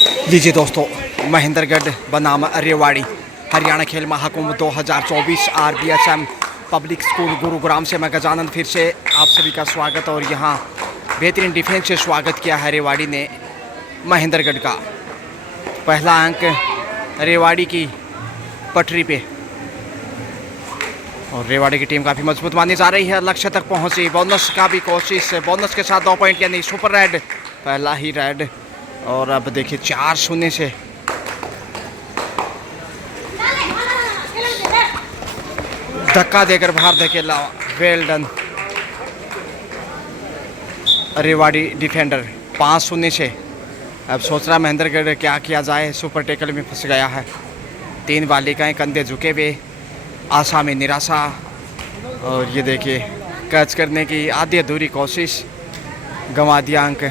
लीजिए दोस्तों, महेंद्रगढ़ बनाम रेवाड़ी हरियाणा खेल Mahakumbh 2024 RBHM public school Gurugram से मैं गजानंद फिर से आप सभी का स्वागत। और यहाँ बेहतरीन डिफेंस से स्वागत किया है रेवाड़ी ने महेंद्रगढ़ का। पहला अंक रेवाड़ी की पटरी पे और रेवाड़ी की टीम काफ़ी मजबूत मानी जा रही है। लक्ष्य तक पहुंची, बोनस का भी कोशिश, बोनस के साथ 2 पॉइंट यानी सुपर रेड, पहला ही रेड। और अब देखिए 4-0 से धक्का देकर बाहर धकेला। Well done Rewari defender. 5-0 से अब सोच रहा महेंद्रगढ़ क्या किया जाए, सुपर टेकल में फंस गया है। 3 बालिकाएं कंधे झुके हुए, आशा में निराशा। और ये देखिए कैच करने की आधी अधूरी कोशिश, गंवा दिया अंक।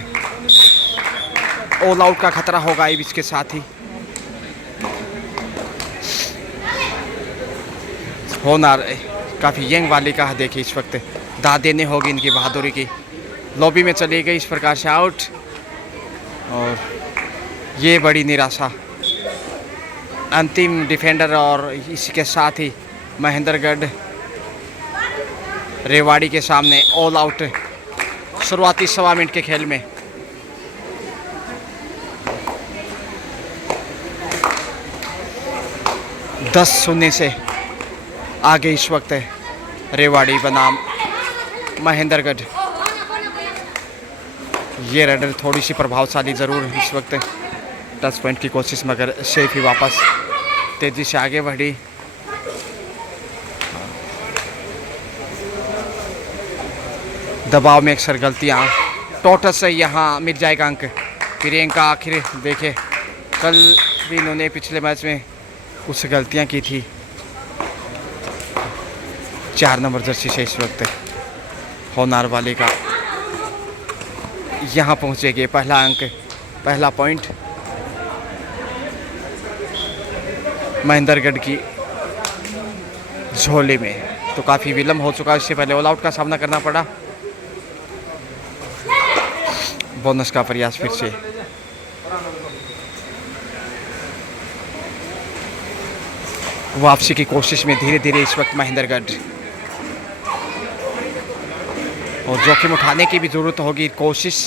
ऑल आउट का खतरा होगा इसके साथ ही। होनहार काफ़ी यंग बालिका है, देखिए इस वक्त दाद देने होगी इनकी बहादुरी की। लॉबी में चली गई इस प्रकार से आउट। और ये बड़ी निराशा, अंतिम डिफेंडर। और इसी के साथ ही महेंद्रगढ़ रेवाड़ी के सामने ऑल आउट शुरुआती 1.25 मिनट के खेल में। दस 0 से आगे इस वक्त रेवाड़ी बनाम महेंद्रगढ़। ये रेडर थोड़ी सी प्रभावशाली ज़रूर इस वक्त, टच पॉइंट की कोशिश मगर सेफ ही वापस तेज़ी से आगे बढ़ी। दबाव में अक्सर गलतियाँ, टोटल से यहाँ मिल जाएगा अंक। प्रियंका आखिर देखे कल भी इन्होंने पिछले मैच में कुछ गलतियाँ की थी। 4 नंबर जर्सी से इस वक्त होनहार वाले का यहाँ पहुँचेगी। पहला अंक, पहला पॉइंट महेंद्रगढ़ की झोले में। तो काफ़ी विलम्ब हो चुका, इससे पहले ऑल आउट का सामना करना पड़ा। बोनस का प्रयास फिर से। वापसी की कोशिश में धीरे धीरे इस वक्त महेंद्रगढ़, और जोखिम उठाने की भी ज़रूरत होगी, कोशिश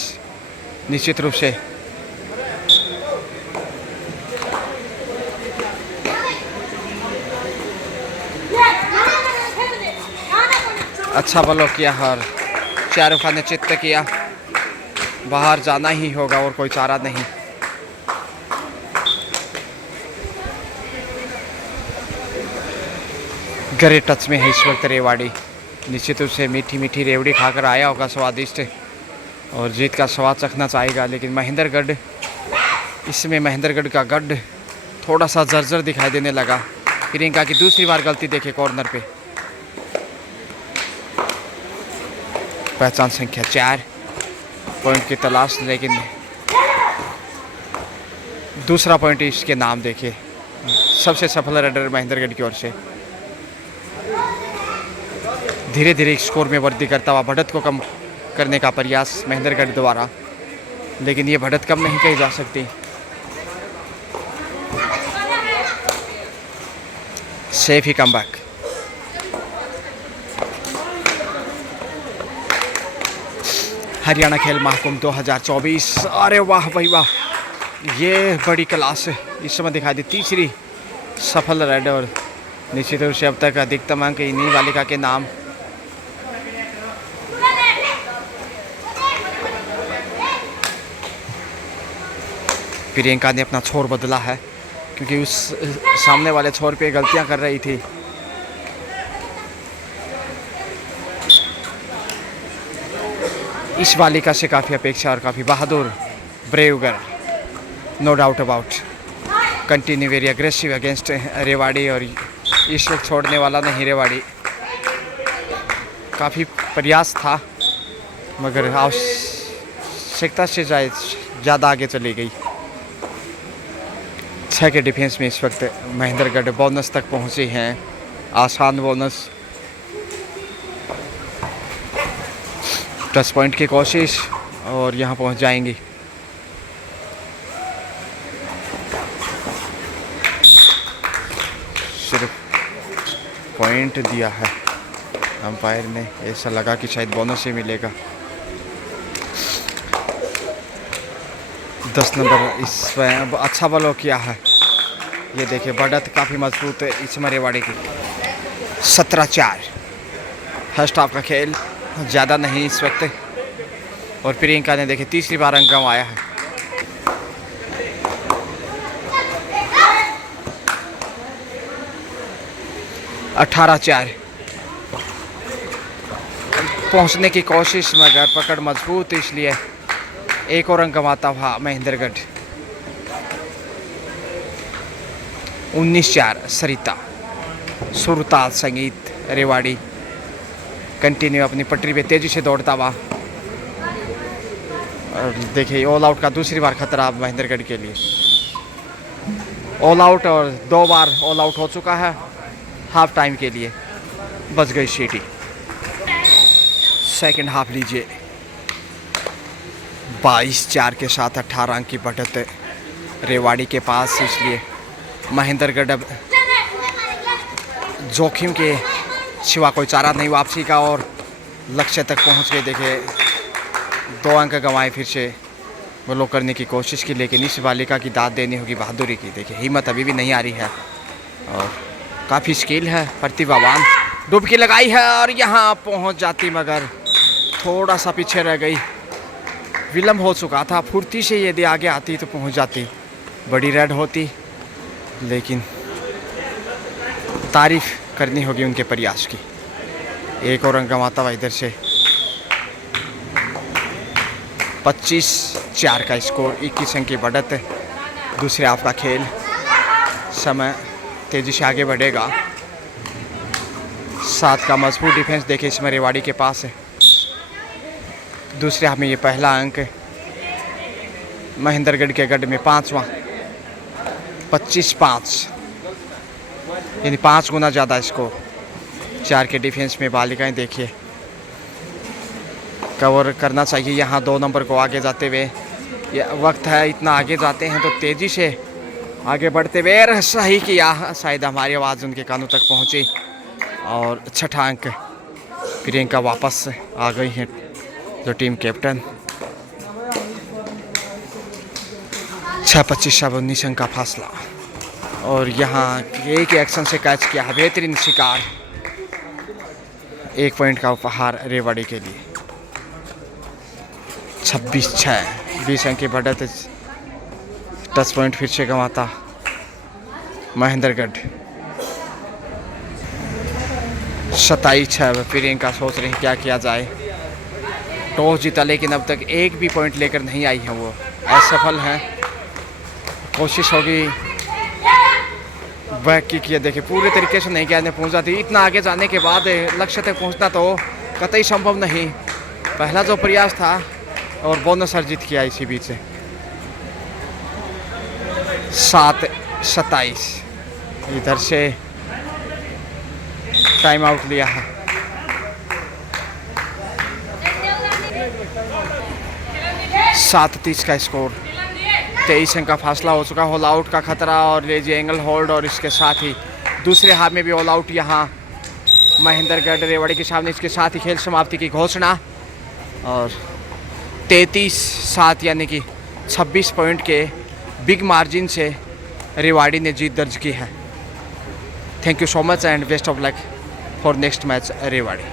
निश्चित रूप से। अच्छा बॉल किया और शाहरुख खान ने चित्त किया, बाहर जाना ही होगा और कोई चारा नहीं। गहरे टच में है इस वक्त रेवाड़ी। निश्चित रूप से मीठी मीठी रेवड़ी खाकर आया होगा स्वादिष्ट, और जीत का स्वाद चखना चाहेगा। लेकिन महेंद्रगढ़, इसमें महेंद्रगढ़ का गढ़ थोड़ा सा जर्जर दिखाई देने लगा। प्रियंका की दूसरी बार गलती देखे कॉर्नर पे। पहचान संख्या 4, पॉइंट की तलाश, लेकिन दूसरा पॉइंट इसके नाम देखिए। सबसे सफल रेडर महेंद्रगढ़ की ओर से। धीरे धीरे स्कोर में वृद्धि करता हुआ बढ़त को कम करने का प्रयास महेंद्रगढ़ द्वारा, लेकिन ये बढ़त कम नहीं कही जा सकती। सेफ ही कमबैक। हरियाणा खेल महाकुंभ 2024। अरे वाह भाई वाह, ये बड़ी क्लास इस समय दिखाई दी। तीसरी सफल रेड, और निश्चित रूप से अब तक अधिकतम अंक इन्हीं बालिका के नाम। प्रियंका ने अपना छोर बदला है, क्योंकि उस सामने वाले छोर पे गलतियां कर रही थी। इस बालिका से काफ़ी अपेक्षा, और काफ़ी बहादुर, brave girl, no doubt about. Continue very aggressive against Rewari, और इस वक्त छोड़ने वाला नहीं रेवाड़ी। काफ़ी प्रयास था मगर आवश्यकता से ज़्यादा आगे चली गई। 6 के डिफेंस में इस वक्त महेंद्रगढ़ बोनस तक पहुंचे हैं। आसान बोनस। टच पॉइंट की कोशिश और यहाँ पहुंच जाएंगी। पॉइंट दिया है अंपायर ने। ऐसा लगा कि शायद बोनस ही मिलेगा। 10 नंबर इसमें अब अच्छा बॉल किया है। ये देखिए बढ़त काफ़ी मजबूत है इसमें रेवाड़ी की। 17-4 फर्स्ट हाफ का खेल, ज़्यादा नहीं इस वक्त। और प्रियंका ने देखिए तीसरी बार अंक गंवाया है। 18-4 पहुंचने की कोशिश मगर पकड़ मजबूत, इसलिए एक और अंक गंवाता हुआ महेंद्रगढ़। 19-4 सरिता। सुरताल संगीत रेवाड़ी कंटिन्यू अपनी पटरी पे तेजी से दौड़ता हुआ। और देखिए ऑल आउट का दूसरी बार खतरा महेंद्रगढ़ के लिए। ऑल आउट और 2 बार ऑल आउट हो चुका है। हाफ टाइम के लिए बच गई सीटी। सेकंड हाफ लीजिए। 22-4 के साथ 18 अंक की बढ़त रेवाड़ी के पास, इसलिए महेंद्रगढ़ अब जोखिम के सिवा कोई चारा नहीं वापसी का और लक्ष्य तक पहुंच के देखे 2 अंक गंवाए। फिर से वो लोग करने की कोशिश की, लेकिन इस बालिका की दाद देनी होगी बहादुरी की। देखिए हिम्मत अभी भी नहीं आ रही है और काफ़ी स्किल है, प्रतिभावान। डुबकी लगाई है और यहाँ पहुंच जाती, मगर थोड़ा सा पीछे रह गई। विलम्ब हो चुका था। फुर्ती से यदि आगे आती तो पहुंच जाती, बड़ी रेड होती। लेकिन तारीफ करनी होगी उनके प्रयास की। एक और अंक गंवाता हुआ इधर से। 25-4 का स्कोर, 21 अंक की बढ़त। दूसरे हाफ का खेल, समय तेजी से आगे बढ़ेगा। 7 का मजबूत डिफेंस देखिए इसमें रेवाड़ी के पास है। दूसरे हाफ में ये पहला अंक महेंद्रगढ़ के गढ़ में 5वां। 25-5 यानी 5 गुना ज़्यादा स्कोर। 4 के डिफेंस में बालिकाएं देखिए कवर करना चाहिए यहाँ 2 नंबर को आगे जाते हुए। ये वक्त है, इतना आगे जाते हैं तो तेज़ी से आगे बढ़ते हुए। सही किया, शायद हमारी आवाज़ उनके कानों तक पहुँची। और छठा अंक प्रियंका वापस आ गई हैं जो टीम कैप्टन। 6-25-19 अंक का फासला। और यहाँ एक एक्शन से कैच किया है, बेहतरीन शिकार। 1 पॉइंट का उपहार रेवाड़ी के लिए। 26-6 20 अंक की बढ़त। 10 पॉइंट फिर से गंवाता महेंद्रगढ़। 27-6 प्रियंका सोच रही क्या किया जाए। टॉस जीता लेकिन अब तक एक भी पॉइंट लेकर नहीं आई है, वो असफल हैं। कोशिश होगी बैक की किया, देखिए पूरे तरीके से नहीं कहने पहुंच जाती। इतना आगे जाने के बाद लक्ष्य तक पहुंचना तो कतई संभव नहीं। पहला जो प्रयास था और बोनस अर्जित किया इसी बीच से। 7-27 इधर से टाइम आउट लिया है। सात 30 का स्कोर। 23 अंक का फासला हो चुका। ऑल आउट का खतरा और लीजिए एंगल होल्ड, और इसके साथ ही दूसरे हाफ में भी ऑल आउट यहाँ महेंद्रगढ़ रेवाड़ी के सामने। इसके साथ ही खेल समाप्ति की घोषणा। और 33-7 यानी कि 26 पॉइंट के बिग मार्जिन से रेवाड़ी ने जीत दर्ज की है। Thank you so much and best of luck for next match Rewari.